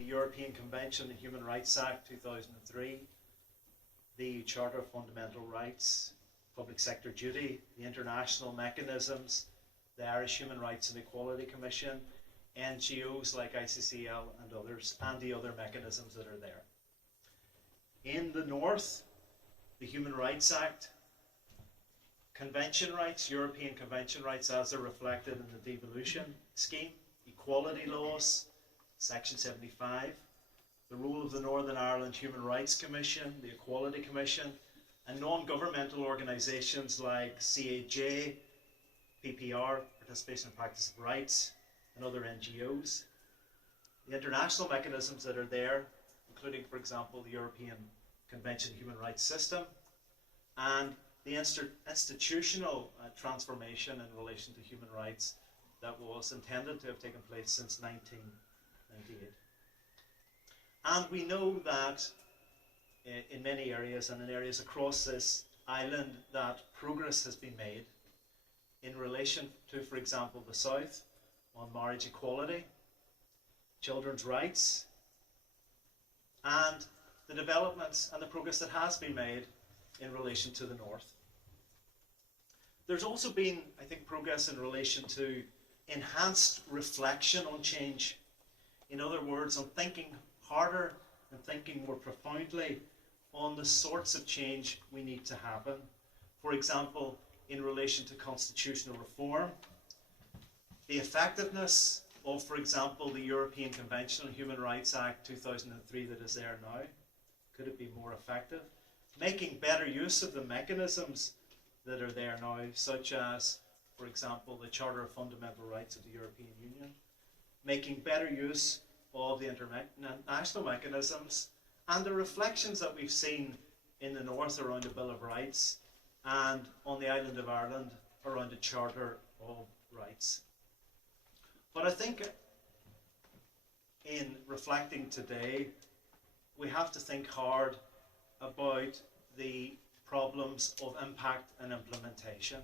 the European Convention and Human Rights Act 2003, the EU Charter of Fundamental Rights, Public Sector Duty, the international mechanisms, the Irish Human Rights and Equality Commission, NGOs like ICCL and others, and the other mechanisms that are there. In the north, the Human Rights Act, convention rights, European convention rights as they're reflected in the devolution scheme, equality laws, Section 75, the role of the Northern Ireland Human Rights Commission, the Equality Commission, and non-governmental organisations like CAJ, PPR, Participation and Practice of Rights, and other NGOs. The international mechanisms that are there, including, for example, the European Convention Human Rights System, and the institutional transformation in relation to human rights that was intended to have taken place since 1998. And we know that in many areas and in areas across this island that progress has been made in relation to, for example, the South on marriage equality, children's rights, and the developments and the progress that has been made in relation to the North. There's also been, I think, progress in relation to enhanced reflection on change. In other words, on thinking harder and thinking more profoundly on the sorts of change we need to happen. For example, in relation to constitutional reform, the effectiveness of, for example, the European Convention on Human Rights Act 2003 that is there now. Could it be more effective? Making better use of the mechanisms that are there now, such as, for example, the Charter of Fundamental Rights of the European Union. Making better use of the international mechanisms and the reflections that we've seen in the North around the Bill of Rights and on the island of Ireland around the Charter of Rights. But I think in reflecting today, we have to think hard about the problems of impact and implementation.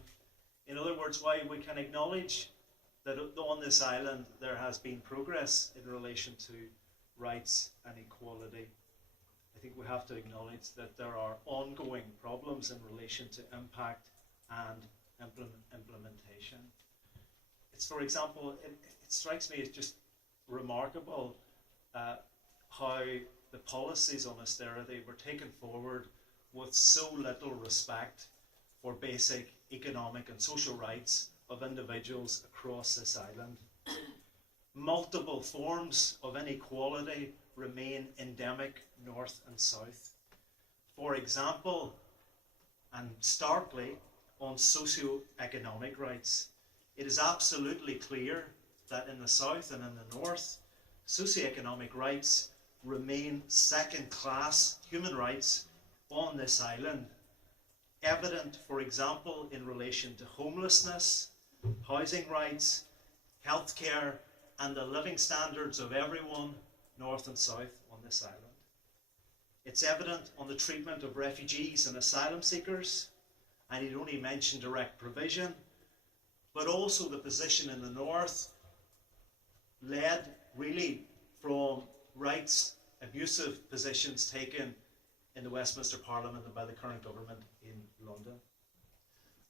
In other words, while we can acknowledge that on this island there has been progress in relation to rights and equality, I think we have to acknowledge that there are ongoing problems in relation to impact and implementation. It's, for example, it strikes me as just remarkable how the policies on austerity were taken forward with so little respect for basic economic and social rights of individuals across this island. Multiple forms of inequality remain endemic north and south. For example, and starkly, on socio-economic rights, it is absolutely clear that in the south and in the north, socio-economic rights remain second-class human rights on this island. Evident, for example, in relation to homelessness, housing rights, healthcare, and the living standards of everyone, north and south, on this island. It's evident on the treatment of refugees and asylum seekers. I need only mention direct provision, but also the position in the north, led really from rights abusive positions taken in the Westminster Parliament and by the current government in London.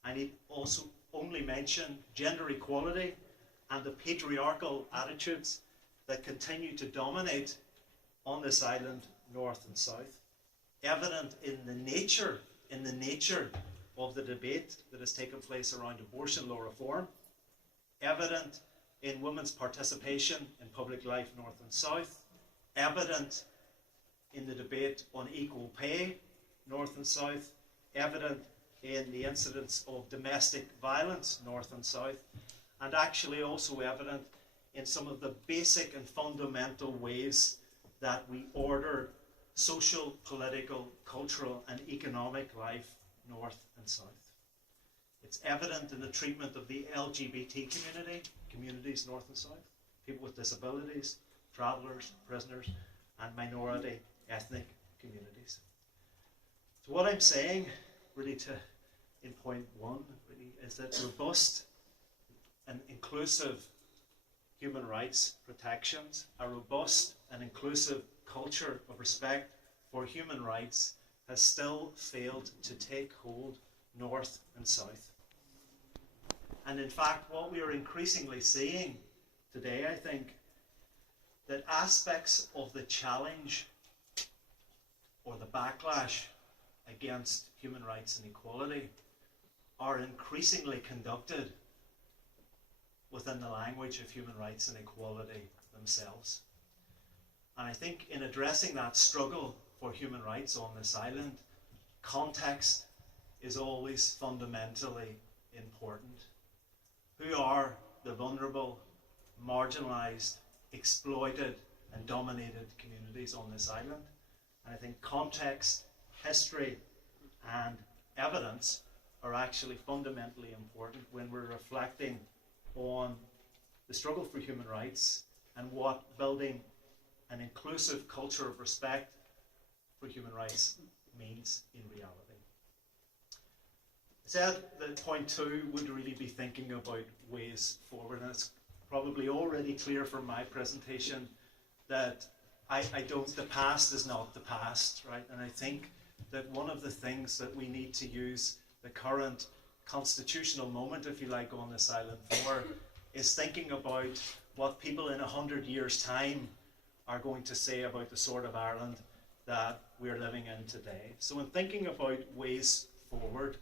I need also only mention gender equality and the patriarchal attitudes that continue to dominate on this island, north and south. Evident in the nature of the debate that has taken place around abortion law reform. Evident in women's participation in public life, north and south. Evident in the debate on equal pay, north and south. Evident in the incidence of domestic violence, north and south. And actually also evident in some of the basic and fundamental ways that we order social, political, cultural and economic life north and south. It's evident in the treatment of the LGBT communities north and south, people with disabilities, travellers, prisoners and minority ethnic communities. So what I'm saying really in point one really is that robust and inclusive human rights protections, a robust and inclusive culture of respect for human rights has still failed to take hold north and south. And in fact, what we are increasingly seeing today, I think, that aspects of the challenge or the backlash against human rights and equality are increasingly conducted within the language of human rights and equality themselves. And I think in addressing that struggle for human rights on this island, context is always fundamentally important. Who are the vulnerable, marginalised, exploited and dominated communities on this island? And I think context, history and evidence are actually fundamentally important when we're reflecting on the struggle for human rights and what building an inclusive culture of respect for human rights means in reality. I said that point 2 would really be thinking about ways forward, and it's probably already clear from my presentation that the past is not the past, right? And I think that one of the things that we need to use the current constitutional moment, if you like, on this island for is thinking about what people in 100 years' time are going to say about the sort of Ireland that we're living in today. So in thinking about ways forward,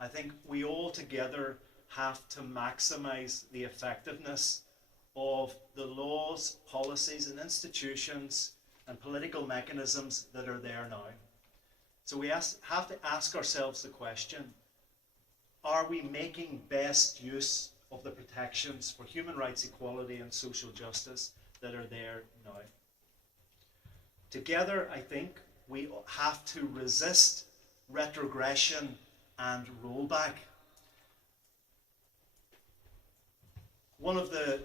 I think we all together have to maximise the effectiveness of the laws, policies and institutions and political mechanisms that are there now. So we have to ask ourselves the question, are we making best use of the protections for human rights, equality and social justice that are there now? Together, I think we have to resist retrogression and rollback. One of the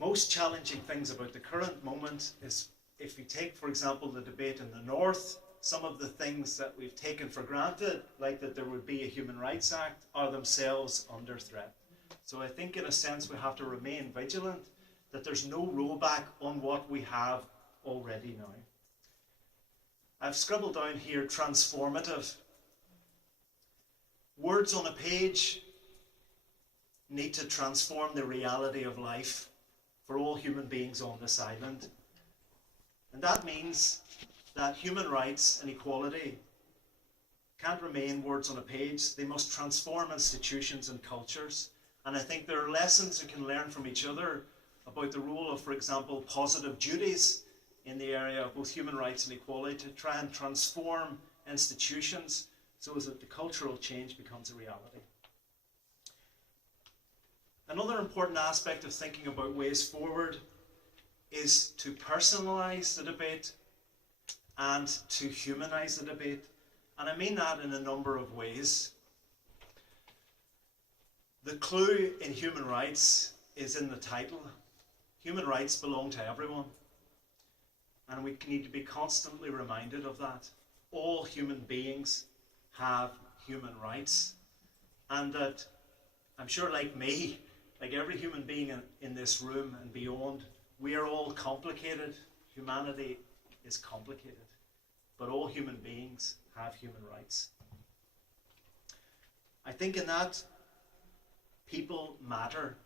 most challenging things about the current moment is, if you take, for example, the debate in the North, some of the things that we've taken for granted, like that there would be a Human Rights Act, are themselves under threat. So I think in a sense we have to remain vigilant that there's no rollback on what we have already now. I've scribbled down here transformative. Words on a page need to transform the reality of life for all human beings on this island. And that means that human rights and equality can't remain words on a page. They must transform institutions and cultures. And I think there are lessons we can learn from each other about the role of, for example, positive duties in the area of both human rights and equality to try and transform institutions so that the cultural change becomes a reality. Another important aspect of thinking about ways forward is to personalise the debate and to humanise the debate. And I mean that in a number of ways. The clue in human rights is in the title. Human rights belong to everyone. And we need to be constantly reminded of that. All human beings have human rights. And that, I'm sure like me, like every human being in this room and beyond, we are all complicated. Humanity is complicated. But all human beings have human rights. I think in that, people matter.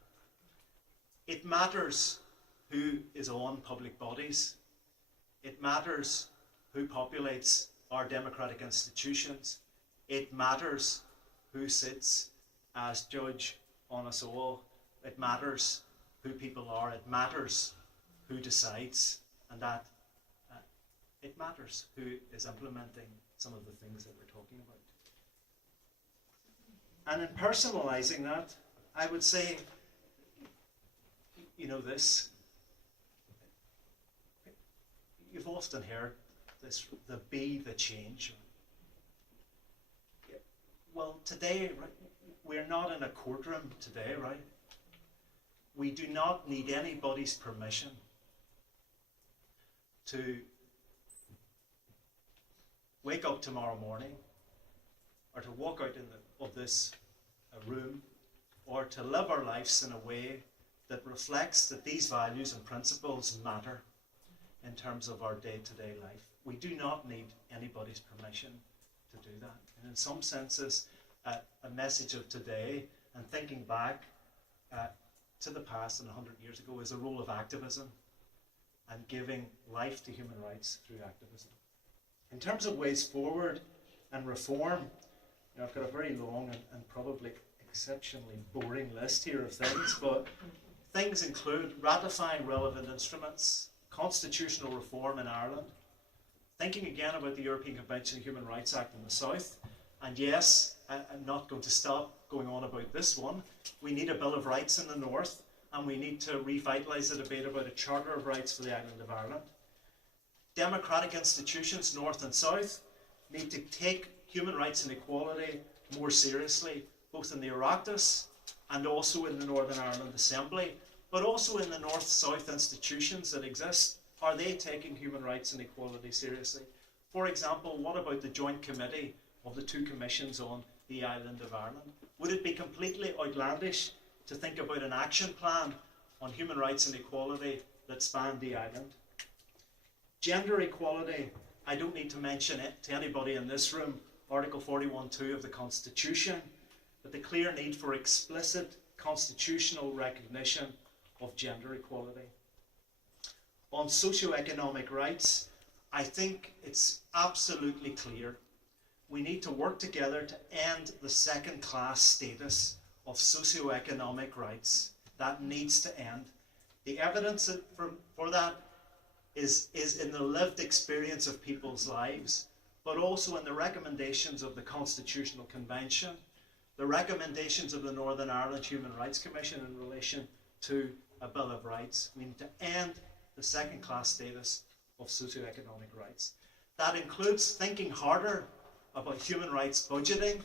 It matters who is on public bodies. It matters who populates our democratic institutions. It matters who sits as judge on us all. It matters who people are. It matters who decides, and that it matters who is implementing some of the things that we're talking about. And in personalising that, I would say, you know this, you've often heard this, the be the change. Well, today, right, we're not in a courtroom today, right? We do not need anybody's permission to wake up tomorrow morning or to walk out of this room or to live our lives in a way that reflects that these values and principles matter in terms of our day-to-day life. We do not need anybody's permission to do that. And in some senses, a message of today and thinking back to the past and 100 years ago is a role of activism and giving life to human rights through activism. In terms of ways forward and reform, I've got a very long and probably exceptionally boring list here of things, but things include ratifying relevant instruments, constitutional reform in Ireland, thinking again about the European Convention on Human Rights Act in the South, and yes, I'm not going to stop going on about this one. We need a Bill of Rights in the North, and we need to revitalise the debate about a Charter of Rights for the island of Ireland. Democratic institutions, North and South, need to take human rights and equality more seriously, both in the Oireachtas and also in the Northern Ireland Assembly, but also in the North-South institutions that exist. Are they taking human rights and equality seriously? For example, what about the joint committee of the two commissions on the island of Ireland? Would it be completely outlandish to think about an action plan on human rights and equality that spanned the island? Gender equality, I don't need to mention it to anybody in this room, Article 41.2 of the Constitution, but the clear need for explicit constitutional recognition of gender equality. On socio-economic rights, I think it's absolutely clear we need to work together to end the second-class status of socio-economic rights. That needs to end. The evidence for that is in the lived experience of people's lives, but also in the recommendations of the Constitutional Convention, the recommendations of the Northern Ireland Human Rights Commission in relation to a Bill of Rights. We need to end the second-class status of socio-economic rights. That includes thinking harder about human rights budgeting,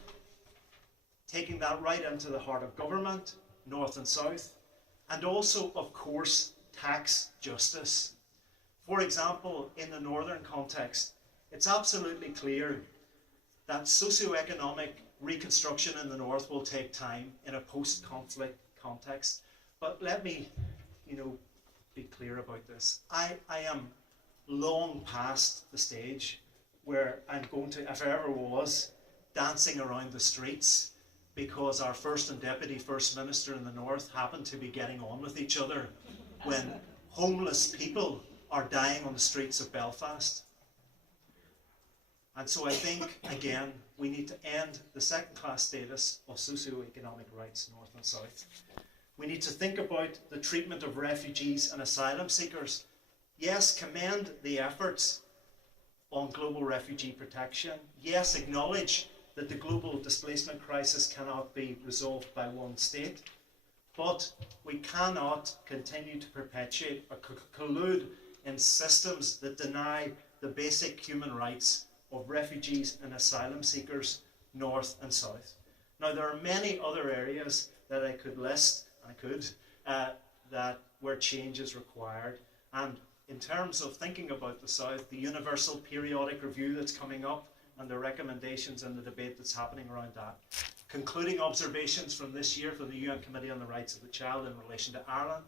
taking that right into the heart of government, North and South, and also, of course, tax justice. For example, in the Northern context, it's absolutely clear that socio-economic reconstruction in the North will take time in a post-conflict context. But let me, be clear about this. I am long past the stage where I'm going to, if I ever was, dancing around the streets because our First and Deputy First Minister in the North happen to be getting on with each other when homeless people are dying on the streets of Belfast. And so I think, again, we need to end the second-class status of socio-economic rights, North and South. We need to think about the treatment of refugees and asylum seekers. Yes, commend the efforts on global refugee protection. Yes, acknowledge that the global displacement crisis cannot be resolved by one state. But we cannot continue to perpetuate or collude in systems that deny the basic human rights of refugees and asylum seekers, North and South. Now, there are many other areas that I could list, that where change is required. And in terms of thinking about the South, the Universal Periodic Review that's coming up and the recommendations and the debate that's happening around that. Concluding observations from this year from the UN Committee on the Rights of the Child in relation to Ireland.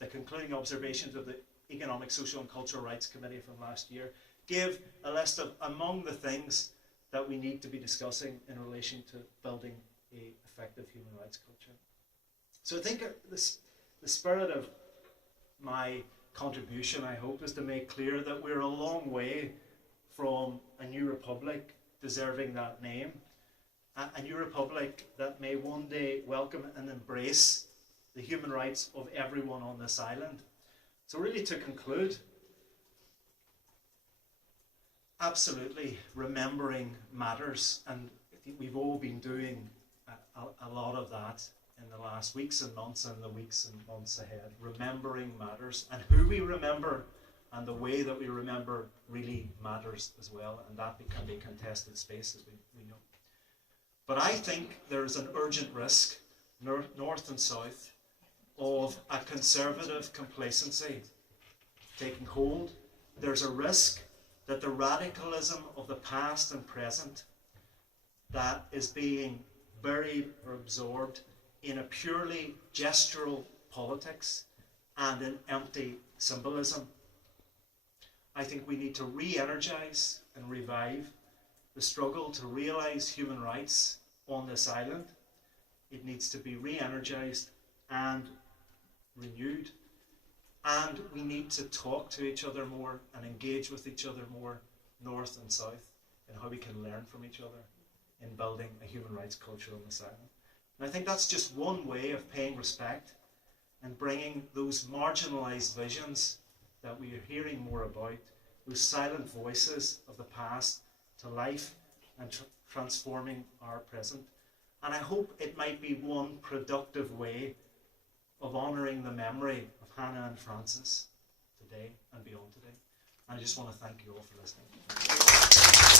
The concluding observations of the Economic, Social and Cultural Rights Committee from last year give a list of among the things that we need to be discussing in relation to building an effective human rights culture. So I think the spirit of my contribution, I hope, is to make clear that we're a long way from a new republic deserving that name, a new republic that may one day welcome and embrace the human rights of everyone on this island. So really, to conclude, absolutely remembering matters, and I think we've all been doing a lot of that in the last weeks and months and the weeks and months ahead. Remembering matters, and who we remember and the way that we remember really matters as well, and that can be contested space, as we know. But I think there is an urgent risk, North and South, of a conservative complacency taking hold. There's a risk that the radicalism of the past and present that is being buried or absorbed in a purely gestural politics and an empty symbolism. I think we need to re-energise and revive the struggle to realise human rights on this island. It needs to be re-energised and renewed. And we need to talk to each other more and engage with each other more, north and south, and how we can learn from each other in building a human rights culture on this island. And I think that's just one way of paying respect and bringing those marginalised visions that we are hearing more about, those silent voices of the past, to life and transforming our present. And I hope it might be one productive way of honouring the memory of Hannah and Francis today and beyond today. And I just want to thank you all for listening.